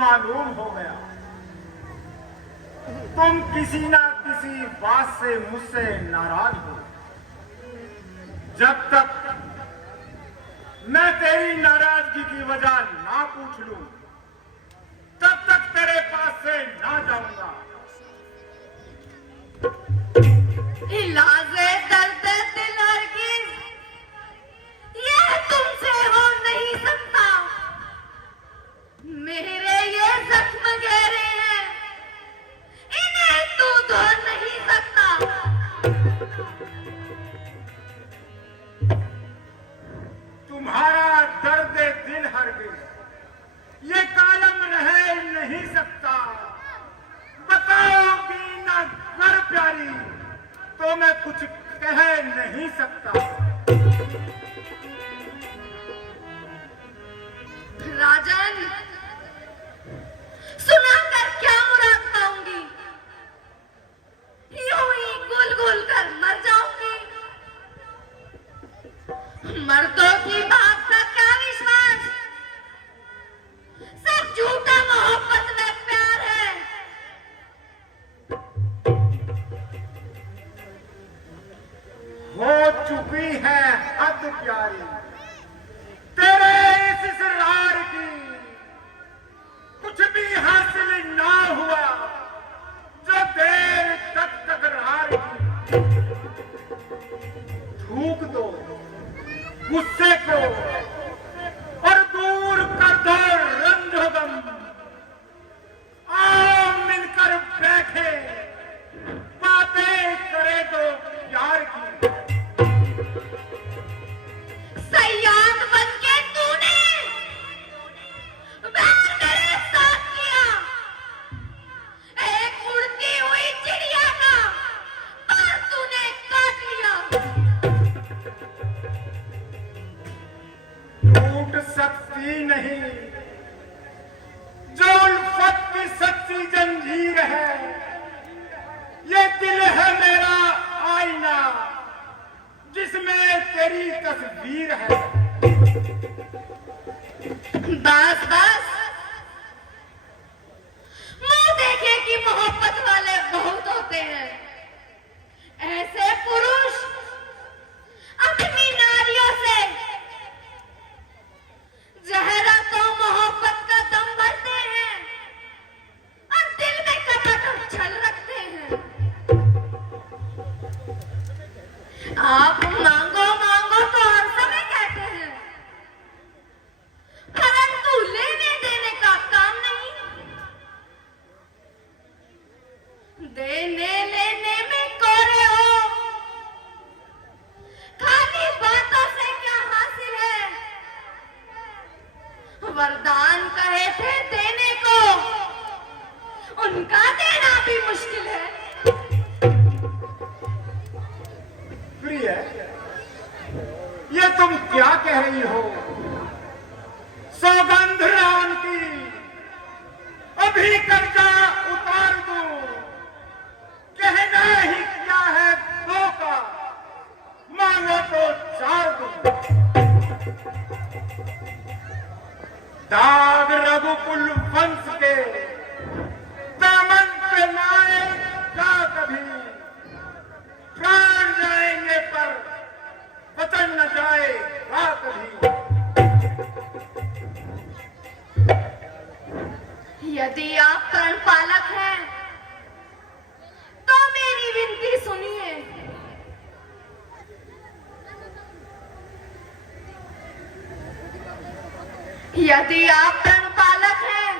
मालूम हो गया तुम किसी ना किसी बात से मुझसे नाराज हो। जब तक मैं तेरी नाराजगी की वजह ना पूछ लूं तब तक तेरे पास से ना जाऊंगा। इलाजे दर्द दिल हरगिज़ ये तुमसे हो नहीं सकता। मेरे ये जख्म गहरे हैं, इन्हें तू धो नहीं सकता। तुम्हारा दर्द दिल हरगिज़ ये कायम रह नहीं सकता। बताओगी ना घर प्यारी तो मैं कुछ कह नहीं सकता। राजन, सुनाकर क्या मुराद पाऊंगी? यूं ही गुल गुल कर मर जाऊंगी। मर्दों की बात का क्या विश्वास, सब झूठा मोहब्बत में प्यार है। हो चुकी है हद प्यारी तेरे इस इसरार की। कुछ भी हासिल ना हुआ जो देर तक तकरार की। थूक दो गुस्से को और दूर कर दो रंज गम। आओ मिलकर बैठे बातें करे दो प्यार की। सयाद बनके तूने बैर मेरे साथ किया। एक उड़ती हुई चिड़िया का पर तूने काट लिया। टूट सकती नहीं जो उल्फत की सच्ची जंजीर है। ये दिल है मेरा आईना जिसमें तेरी तस्वीर है। बस बस, मुंह देखे कि मोहब्बत वाले बहुत होते हैं। ऐसे पुरुष अपनी नारियों से जहरा तो मोहब्बत का दम भरते हैं और दिल में कटाकट छल रखते हैं। आप मांगो मांगो तो हर समय कहते हैं, परंतु लेने देने का काम नहीं। देने लेने में कोरे हो, खाली बातों से क्या हासिल है। वरदान कहे थे देने को, उनका देना भी मुश्किल है। प्रिय, ये तुम क्या कह रही हो? सौगंध राम की अभी कर्जा उतार दूं। कहना ही क्या है दो का, मांगो तो चार दूं। दाग रघुकुल वंश के दामन पे नाए का कभी। प्राण जाएंगे पर वतन न जाएगा कभी। यदि आप प्राण पालक हैं मेरी विनती सुनिए। यदि आप प्रण बालक हैं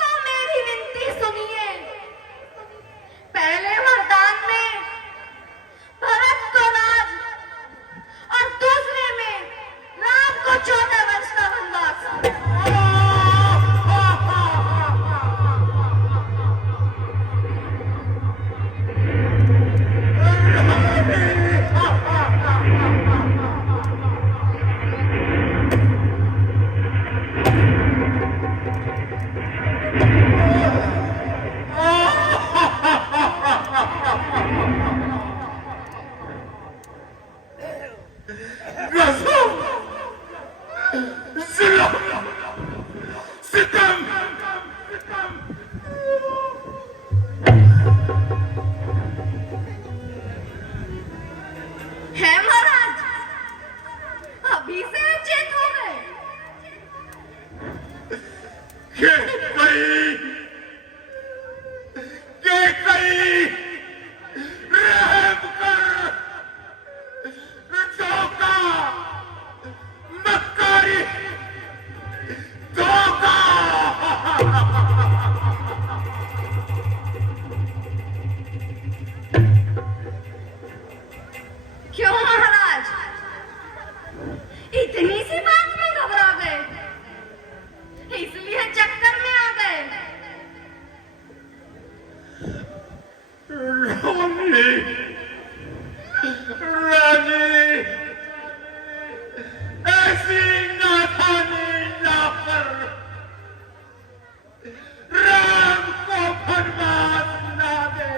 तो मेरी विनती सुनिए। पहले वरदान में भरत को राज और दूसरे में राम को 14 वर्ष का वनवास। है महाराज, अभी से चेत हो गए। रहम कर, धोखा, मक्कारी, धोखा। क्यों महाराज, इतनी सी बात में घबरा गए, इसलिए चक्कर में आ गए। रानी, रानी, ऐसी नादानी ना कर, राम को बर्बाद ना दे।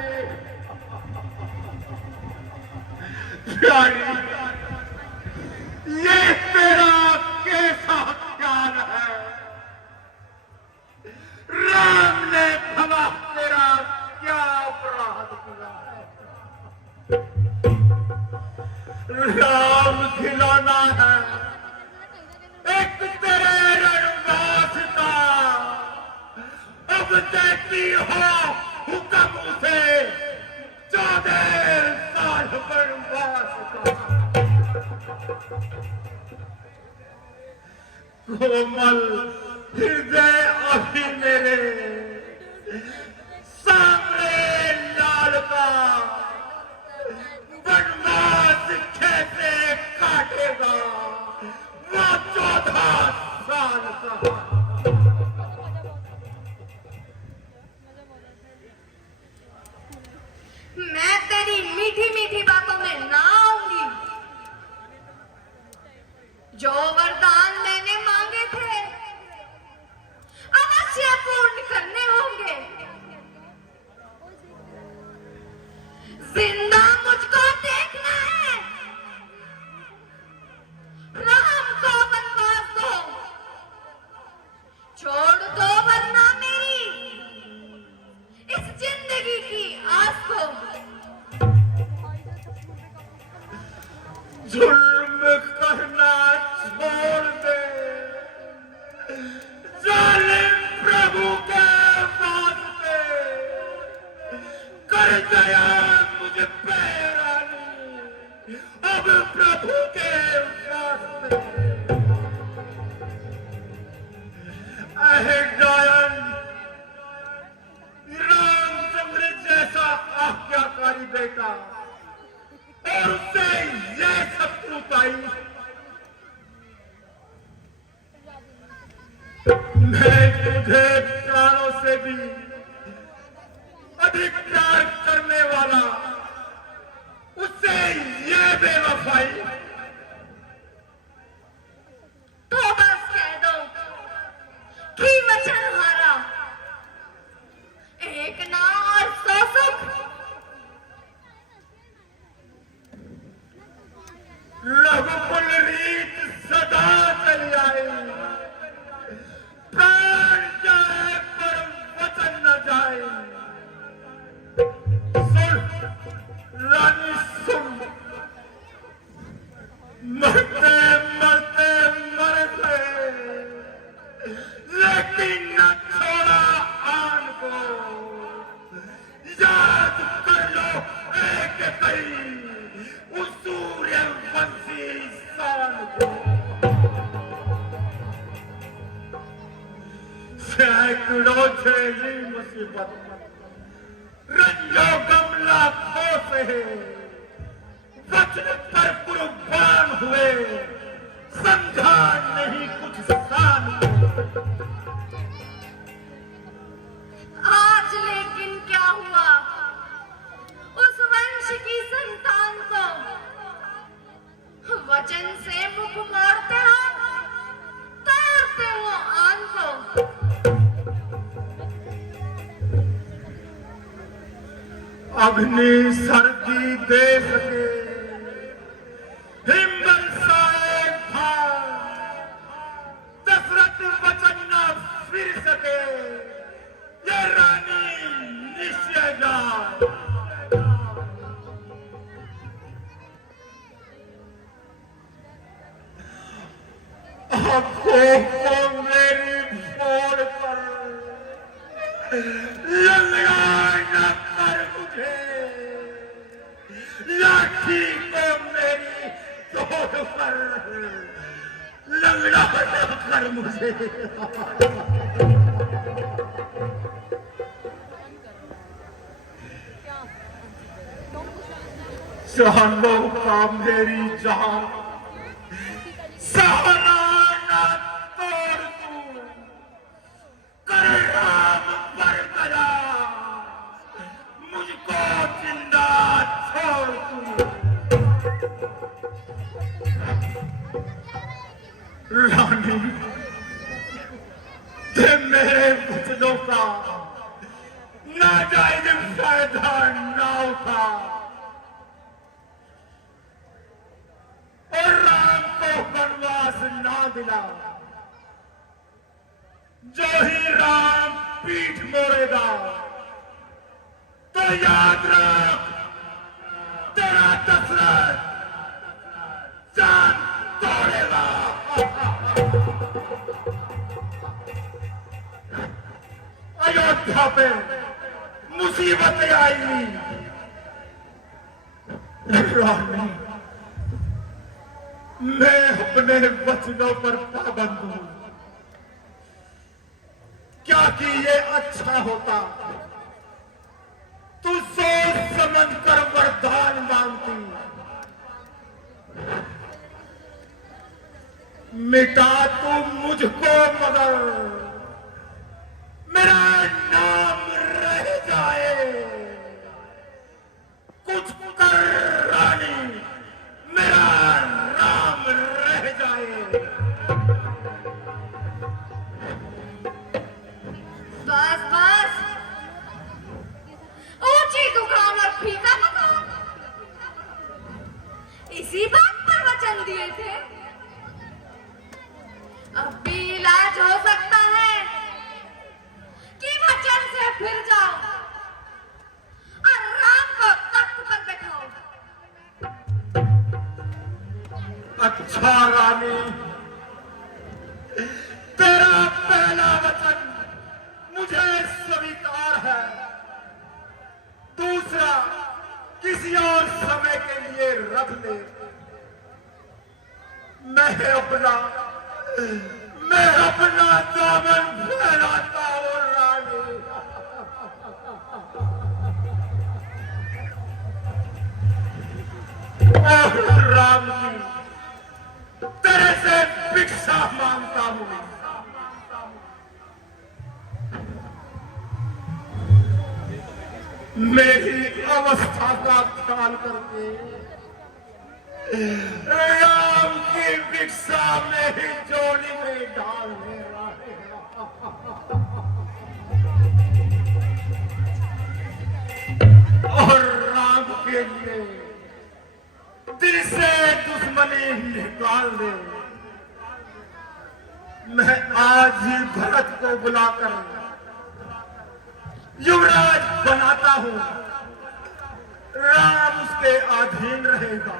प्यारी, ये तेरा कैसा ख्याल है? राम ने भला तेरा क्या अपराध किया है? राम खिलाना है एक तेरे रणवास का। अब देती हो हुक्म उसे 14 साल वनवास का। कोमल हृदय अभी मेरे सामने लाल का वनवास कैसे काटेगा वो 14 साल का। मैं तेरी मीठी मीठी बातों में ना आऊंगी। जो वरदान मैंने मांगे थे अवश्य पूर्ण करने होंगे। जिंदा मुझको देखना है। राम को वनवास दो, छोड़ दो वरना मेरी इस जिंदगी की आस को। जुल्म करना छोड़ दे, जालिम प्रभु के वास्ते कर दया मुझ पे रानी, अब प्रभु के वास्ते। गायन रामचंद्र जैसा आज्ञाकारी बेटा और उससे यह शत्रु पाई। मैं तुझे प्राणों से भी अधिक प्यार करने वाला, उससे यह बेवफाई। तो बस कह दो कि वचन हारा, एक ना और 100 सुख। रघुकुल रीत सदा चली आई, प्राण जाए पर वचन न जाए। सुन रानी सुन, मरते मरते मर गए, लेकिन न सैकड़ों झेली मुसीबत, रंजो गमला खो से वचन पर कुर्बान हुए, समझा नहीं कुछ शान को। आज लेकिन क्या हुआ उस वंश की संतान को? वचन से मुख मोड़ते हो, तोड़ते हो आन को। अग्नि सर्दी दे सके, हिम्मत साए भार, दशरथ वचन न फिर सके, ये रानी निश्चय जाए। आंखों को मेरी फोड़ कर लंगड़ा कर मुझे, लाठी को मेरी तोड़ पर लंगड़ा कर मुझे। जानों का मेरी जान सहारा न तोड़ तू, कर राम पर गया, मुझको जिंदा छोड़ तू। रानी दे मेरे वचनों का नाजायज फायदा ना उठा, और राम को वनवास ना दिला। जो ही राम पीठ मोड़ेगा तो याद रख, तेरा दशरथ जान तोड़ेगा। अयोध्या पे मुसीबतें आएंगी, रानी मैं अपने वचनों पर पाबंद हूं। क्या कि ये अच्छा होता तू सोच समझ कर वरदान मांगती, मिटा तू मुझको मगर मेरा नाम रह जाए। कुछ कर रानी, मेरा नाम रह जाए। बस बस, ऊंची दुकान और फीका मकान, इसी बात पर वचन दिए थे। अब भी इलाज हो सकता है कि वचन से फिर जाओ और राम को तख्त पर बैठाओ। अच्छा रानी, तेरा पहला वचन मुझे स्वीकार है, दूसरा किसी और समय के लिए रख ले। मैं अपना दामन फैलाता हूँ रानी। और राम जी तेरे से भिक्षा मांगता हूँ, मेरी अवस्था का ख्याल करके राम की भिक्षा मेरी जोड़ी में डाल दे रानी। और राम के लिए दिल से दुश्मनी निकाल दे। मैं आज ही भरत को बुलाकर युवराज बनाता हूं, राम उसके अधीन रहेगा।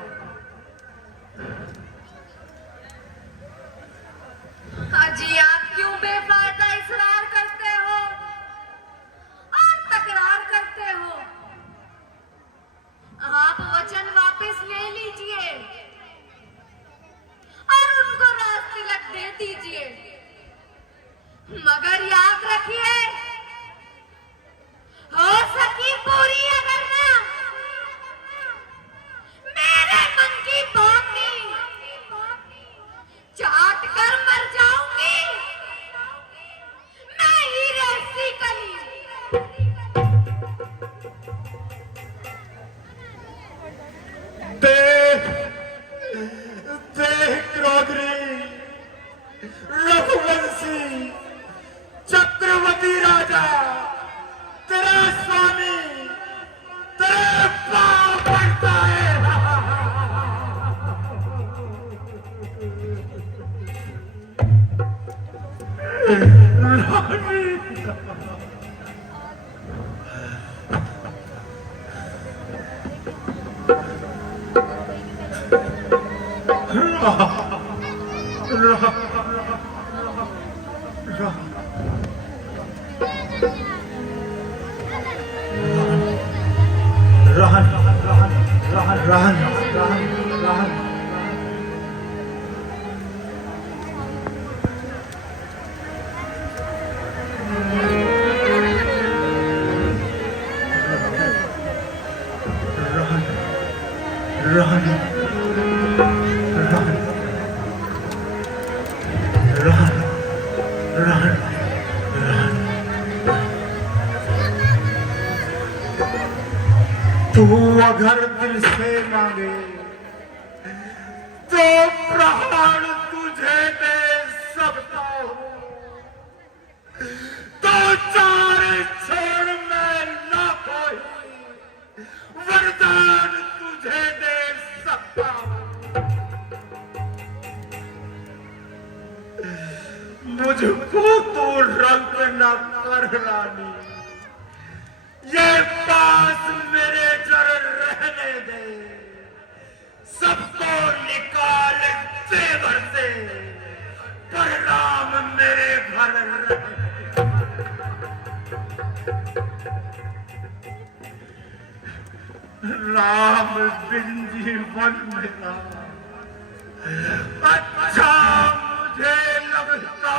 हाजी, आप क्यों बेफायदा इसरार करते हो और तकरार करते हो? आप वचन वापस ले लीजिए और उनको राज तिलक दे दीजिए, मगर याद रखिए तू अगर दिल से मांगे तो प्राण तुझे दे सकता हूँ, तो चार छोड़ मैं ना कोई वरदान तुझे दे सकता हूँ। मुझको तू रंग न कर रानी, ये पास मेरे जर रहने दे, सबको निकाल जेवर से, पर राम मेरे घर रहे। राम बिन जीवन मेरा अच्छा मुझे लगता